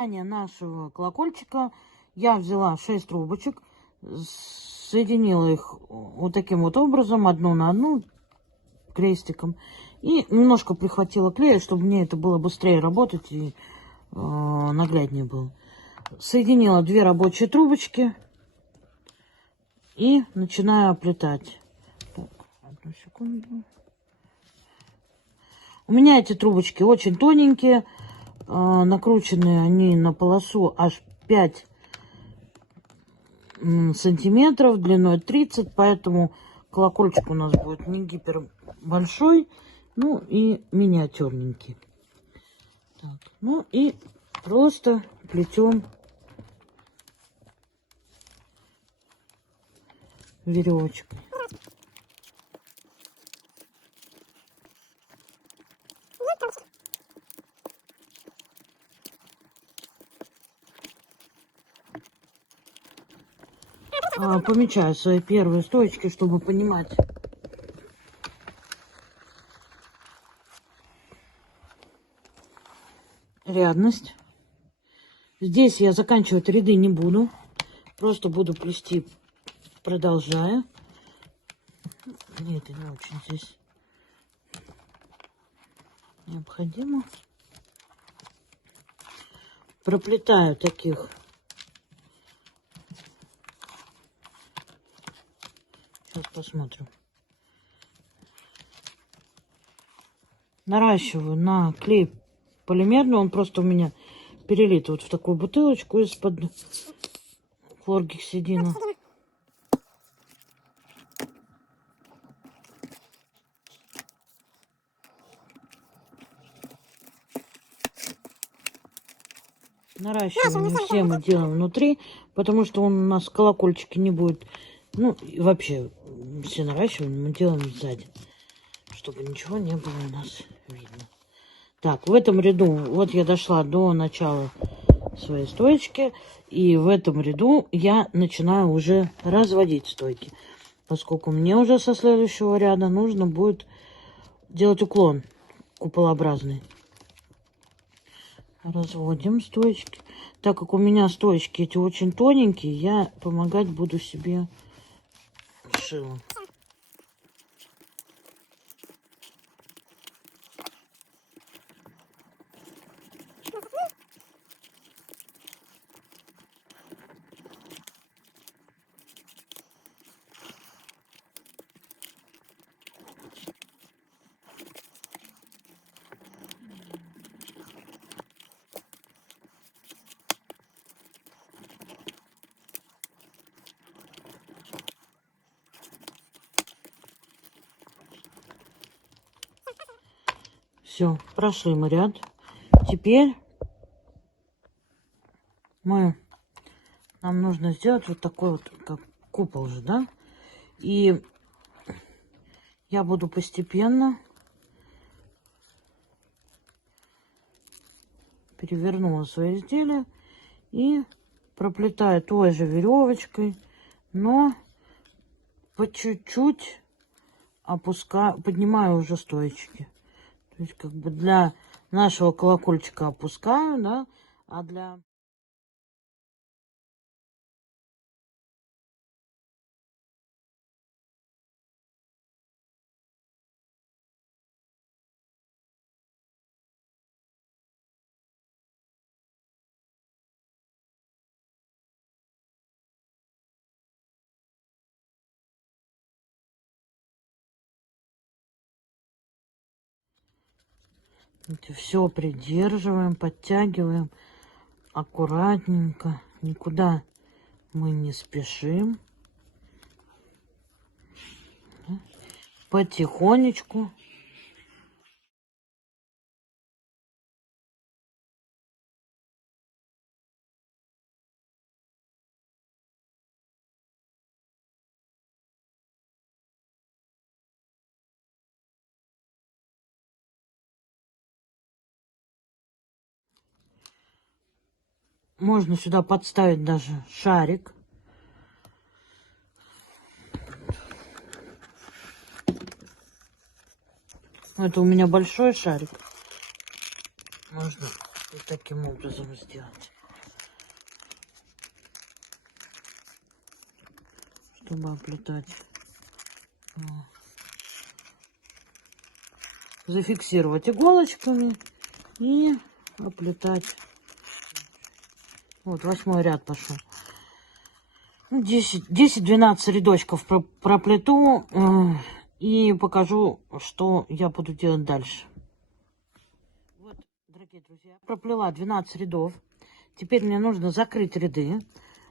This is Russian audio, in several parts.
Нашего колокольчика я взяла 6 трубочек, соединила их вот таким вот образом, одну на одну, крестиком, и немножко прихватила клея, чтобы мне это было быстрее работать и нагляднее было. Соединила 2 рабочие трубочки и начинаю оплетать. Так, одну секунду. У меня эти трубочки очень тоненькие. Накручены они на полосу аж 5 сантиметров, длиной 30, поэтому колокольчик у нас будет не гипер большой, ну и миниатюрненький. Так, ну и просто плетем веревочкой. Помечаю свои первые стоечки, чтобы понимать, рядность. Здесь я заканчивать ряды не буду, просто буду плести, продолжая. Нет, это не очень здесь необходимо. Проплетаю таких сейчас посмотрим. Наращиваю на клей полимерный, он просто у меня перелит вот в такую бутылочку из-под хлоргексидина. Наращивание все мы делаем внутри, потому что он у нас колокольчики не будет. Ну, и вообще, все наращивания мы делаем сзади, чтобы ничего не было у нас видно. Так, в этом ряду, вот я дошла до начала своей стоечки, и в этом ряду я начинаю уже разводить стойки, поскольку мне уже со следующего ряда нужно будет делать уклон куполообразный. Разводим стоечки. Так как у меня стоечки эти очень тоненькие, я помогать буду себе шилом. Все, прошли мы ряд. Теперь нам нужно сделать вот такой вот, как купол же, да? И я буду постепенно перевернула свое изделие и проплетаю той же веревочкой, но по чуть-чуть опускаю, поднимаю уже стоечки. То есть как бы для нашего колокольчика опускаю, да, а для... Все придерживаем, подтягиваем аккуратненько, никуда мы не спешим, потихонечку. Можно сюда подставить даже шарик. Это у меня большой шарик. Можно вот таким образом сделать, чтобы оплетать. Зафиксировать иголочками и оплетать. Вот 8-й ряд пошел. 10-12 рядочков проплету и покажу, что я буду делать дальше. Вот, дорогие друзья, проплела 12 рядов. Теперь мне нужно закрыть ряды,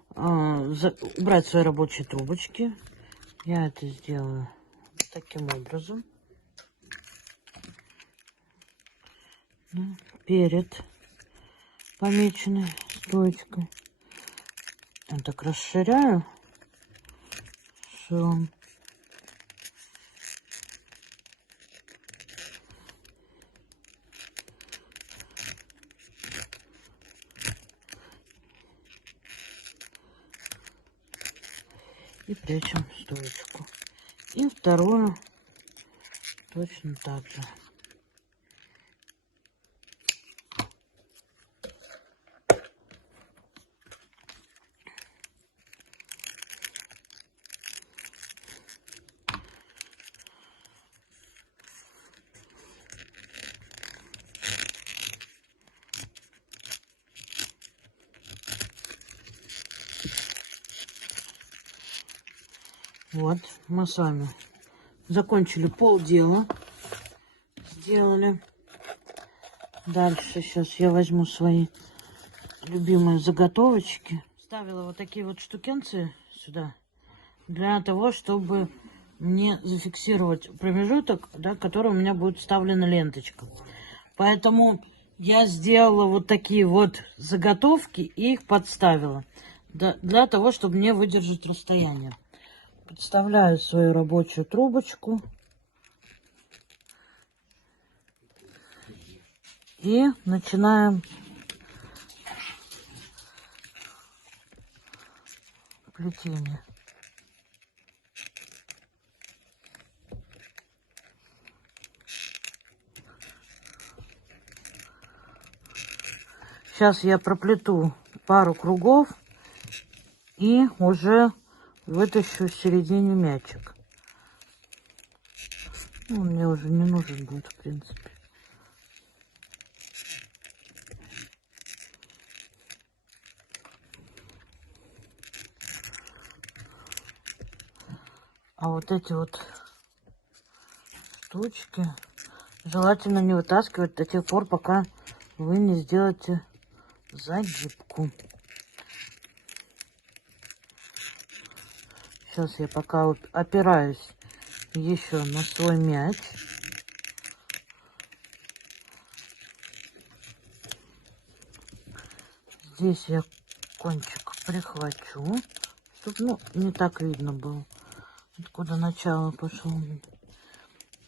убрать свои рабочие трубочки. Я это сделаю таким образом. Перед помеченной стоечкой. Я так расширяю швом. И прячем стоечку. И вторую точно так же. Вот, мы с вами закончили полдела. Сделали. Дальше сейчас я возьму свои любимые заготовочки. Ставила вот такие вот штукенцы сюда. Для того, чтобы мне зафиксировать промежуток, да, который у меня будет вставлена ленточка. Поэтому я сделала вот такие вот заготовки и их подставила. Для того, чтобы мне выдержать расстояние. Подставляю свою рабочую трубочку. И начинаем плетение. Сейчас я проплету пару кругов и уже вытащу в середине мячик. Он мне уже не нужен будет, в принципе. А вот эти вот штучки желательно не вытаскивать до тех пор, пока вы не сделаете загибку. Сейчас я пока вот опираюсь еще на свой мяч. Здесь я кончик прихвачу, чтобы не так видно было, откуда начало пошло.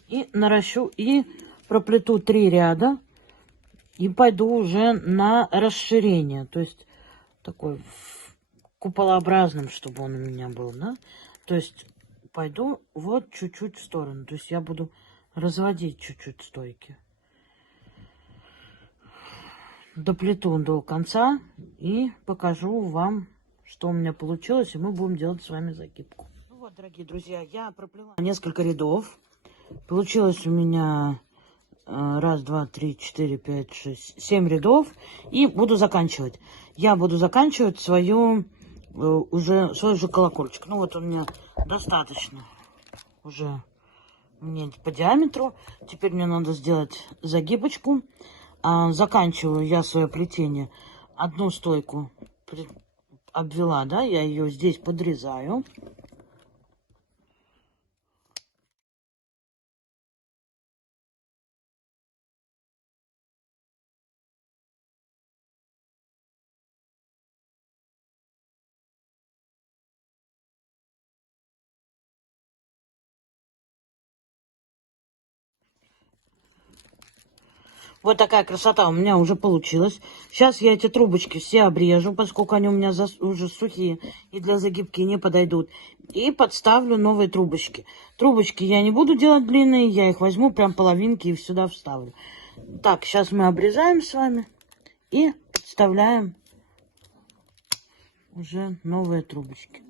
И наращу, и проплету 3 ряда. И пойду уже на расширение. То есть такой куполообразным, чтобы он у меня был, да? То есть пойду вот чуть-чуть в сторону. То есть я буду разводить чуть-чуть стойки. Доплету до конца и покажу вам, что у меня получилось. И мы будем делать с вами загибку. Ну вот, дорогие друзья, я проплела несколько рядов. Получилось у меня 1, 2, 3, 4, 5, 6, 7 рядов. И буду заканчивать. Я буду заканчивать свой же колокольчик. Ну вот у меня достаточно уже мне по диаметру. Теперь мне надо сделать загибочку. Заканчиваю я свое плетение. Одну стойку обвела, да, я ее здесь подрезаю. Вот такая красота у меня уже получилась. Сейчас я эти трубочки все обрежу, поскольку они у меня уже сухие и для загибки не подойдут. И подставлю новые трубочки. Трубочки я не буду делать длинные, я их возьму прям половинки и сюда вставлю. Так, сейчас мы обрезаем с вами И подставляем уже новые трубочки.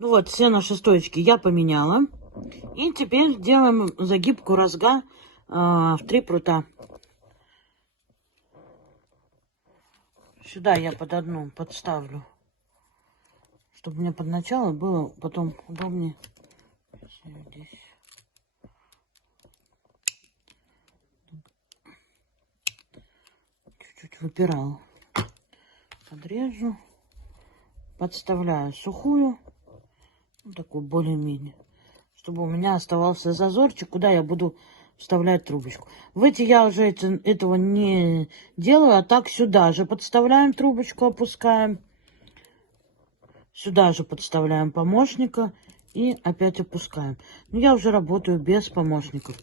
Ну вот, все наши стоечки я поменяла. И теперь делаем загибку розга в 3 прута. Сюда я под одну подставлю, чтобы мне под начало было потом удобнее. Здесь. Чуть-чуть выпирал. Подрежу. Подставляю сухую. Ну, такую более-менее. Чтобы у меня оставался зазорчик, куда я буду вставлять трубочку. В эти я уже этого не делаю, а так сюда же подставляем трубочку, опускаем. Сюда же подставляем помощника и опять опускаем. Но я уже работаю без помощников.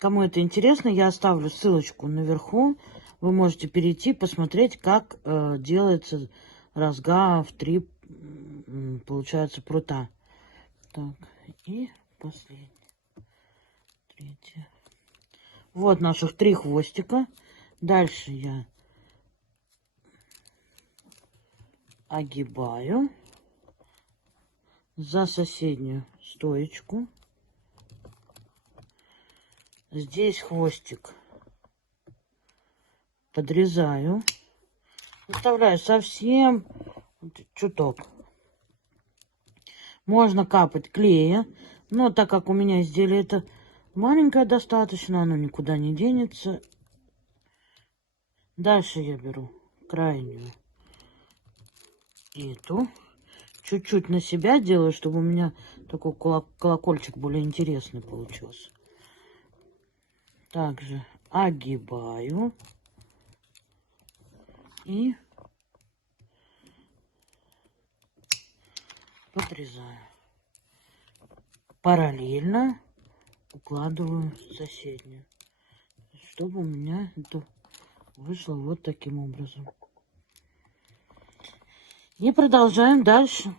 Кому это интересно, я оставлю ссылочку наверху. Вы можете перейти, посмотреть, как делается розга в 3, получается, прута. Так, и последний. Третье. Вот наших 3 хвостика. Дальше я огибаю за соседнюю стоечку. Здесь хвостик подрезаю. Оставляю совсем чуток. Можно капать клея, но так как у меня изделие это маленькое достаточно, оно никуда не денется. Дальше я беру крайнюю эту. Чуть-чуть на себя делаю, чтобы у меня такой колокольчик более интересный получился. Также огибаю и подрезаю. Параллельно укладываю соседнюю, чтобы у меня это вышло вот таким образом. И продолжаем дальше.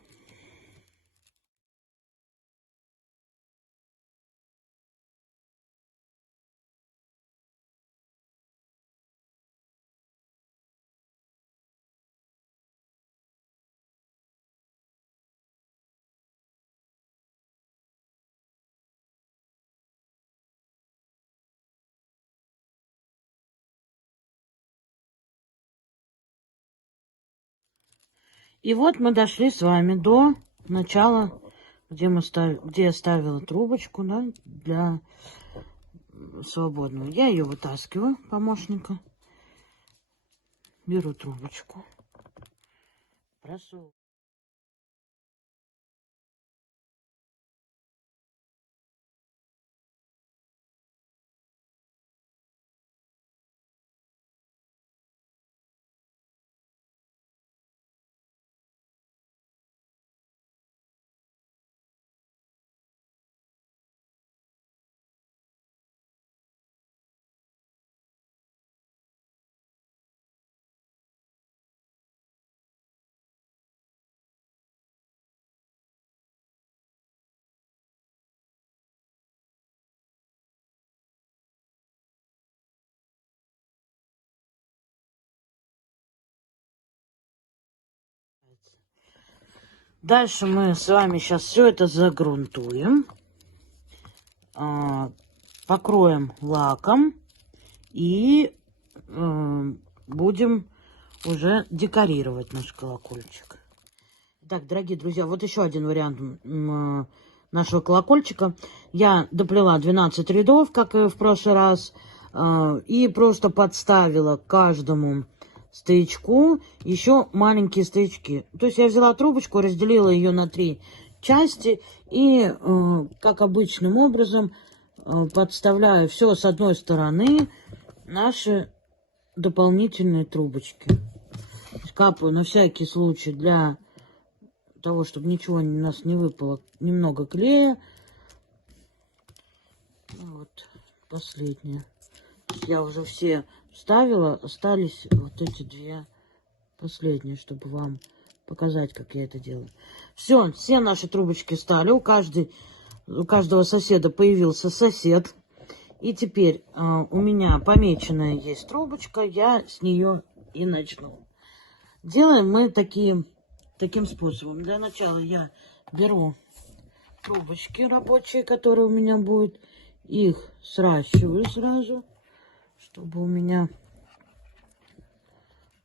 И вот мы дошли с вами до начала, где я ставила трубочку, да, для свободного. Я ее вытаскиваю, помощника. Беру трубочку. Просовываю. Дальше мы с вами сейчас все это загрунтуем. покроем лаком и будем уже декорировать наш колокольчик. Так, дорогие друзья, вот еще один вариант нашего колокольчика. Я доплела 12 рядов, как и в прошлый раз, и просто подставила к каждому стоячку еще маленькие стоячки. То есть я взяла трубочку, разделила ее на 3 части и, как обычным образом, подставляю все с одной стороны наши дополнительные трубочки. Капаю на всякий случай для того, чтобы ничего у нас не выпало, немного клея. Вот последнее. Я уже все вставила, остались вот эти 2 последние, чтобы вам показать, как я это делаю. Все наши трубочки стали. У каждого соседа появился сосед. И теперь у меня помеченная есть трубочка, я с нее и начну. Делаем мы таким способом. Для начала я беру трубочки рабочие, которые у меня будут, их сращиваю сразу, чтобы у меня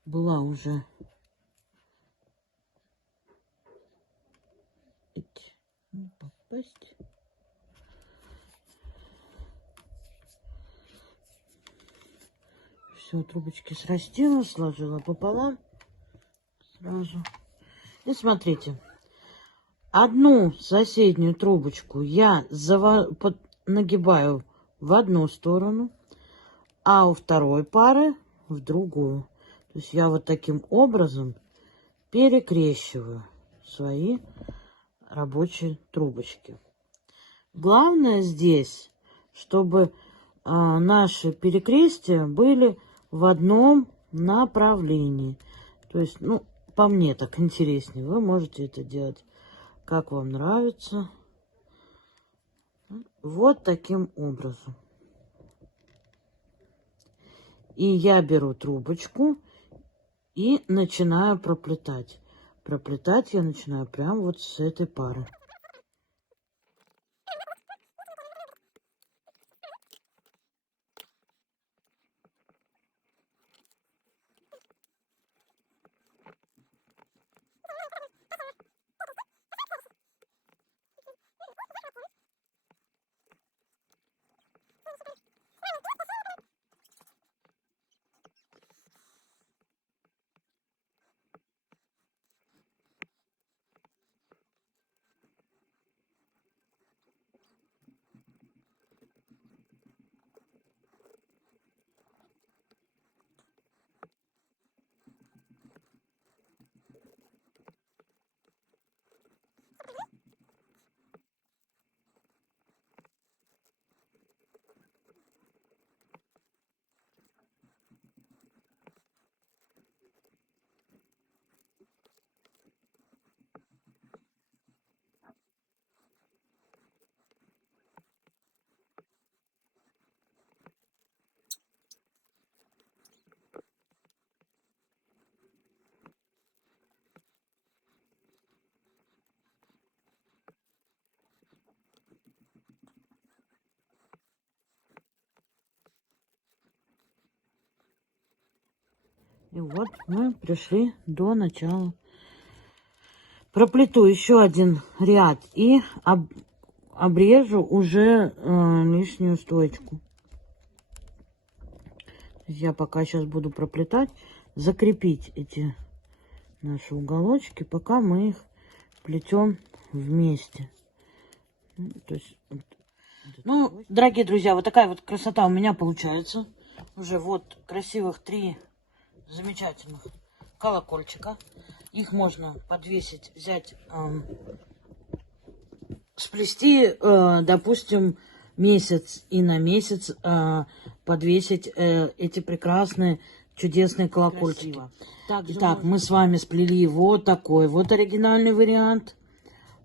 была уже не попасть. Все, трубочки срастила, сложила пополам сразу. И смотрите, одну соседнюю трубочку я нагибаю в одну сторону, а у второй пары в другую. То есть я вот таким образом перекрещиваю свои рабочие трубочки. Главное здесь, чтобы наши перекрестия были в одном направлении. То есть, ну, по мне так интереснее. Вы можете это делать, как вам нравится. Вот таким образом. И я беру трубочку и начинаю проплетать. Проплетать я начинаю прямо вот с этой пары. И вот мы пришли до начала. Проплету еще один ряд и обрежу уже лишнюю стоечку. Я пока сейчас буду проплетать, закрепить эти наши уголочки, пока мы их плетем вместе. То есть, ну, дорогие друзья, вот такая вот красота у меня получается. Уже вот красивых 3 замечательных колокольчика. Их можно подвесить, взять, сплести, допустим, месяц и на месяц подвесить эти прекрасные, чудесные колокольчики. Итак, мы с вами сплели вот такой вот оригинальный вариант.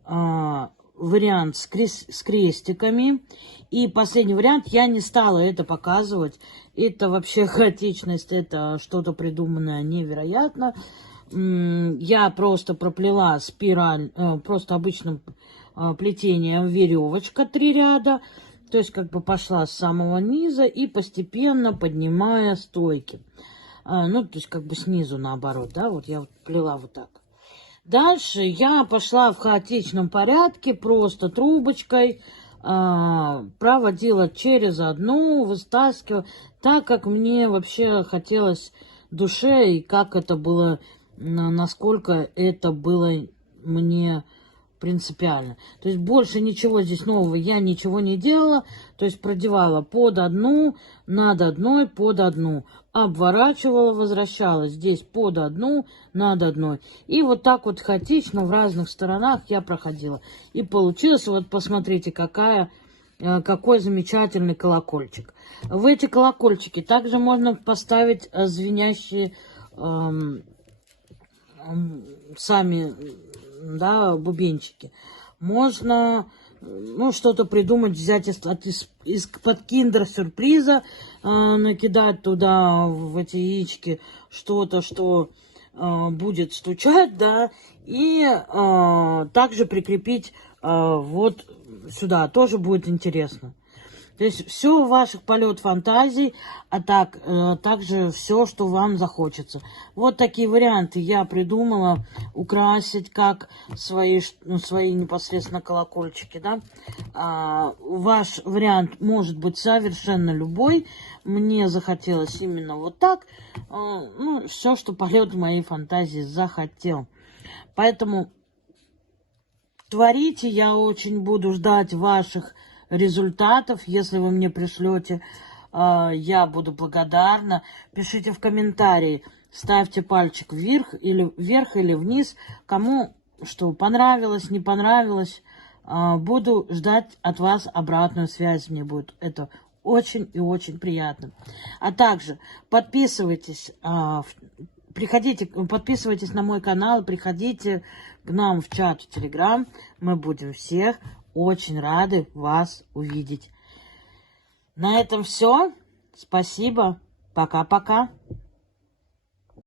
Вариант с крестиками. И последний вариант, я не стала это показывать. Это вообще хаотичность, это что-то придуманное невероятно. Я просто проплела спираль, просто обычным плетением веревочка 3 ряда. То есть как бы пошла с самого низа и постепенно поднимая стойки. Ну, то есть как бы снизу наоборот, да, вот я вот плела вот так. Дальше я пошла в хаотичном порядке, просто трубочкой проводила через одну, выстаскивала, так как мне вообще хотелось в душе, и как это было, насколько это было мне принципиально. То есть больше ничего здесь нового я ничего не делала. То есть продевала под одну, над одной, под одну. Обворачивала, возвращала здесь под одну, над одной. И вот так вот хаотично в разных сторонах я проходила. И получилось, вот посмотрите, какой замечательный колокольчик. В эти колокольчики также можно поставить звенящие сами, да, бубенчики. Можно, ну, что-то придумать, взять из-под киндер-сюрприза, накидать туда, в эти яички, что-то, что будет стучать, да, и также прикрепить вот сюда. Тоже будет интересно. То есть все ваших полет фантазий, а также все, что вам захочется. Вот такие варианты я придумала украсить как свои непосредственно колокольчики. Да? Ваш вариант может быть совершенно любой. Мне захотелось именно вот так. Ну, все, что полет моей фантазии захотел. Поэтому творите, я очень буду ждать ваших результатов. Если вы мне пришлете, я буду благодарна. Пишите в комментарии, ставьте пальчик вверх или вниз, кому что понравилось, не понравилось. Буду ждать от вас обратную связь. Мне будет это очень и очень приятно. А также подписывайтесь, подписывайтесь на мой канал, приходите к нам в чат в Telegram. Мы будем всех очень рады вас увидеть. На этом все. Спасибо. Пока-пока.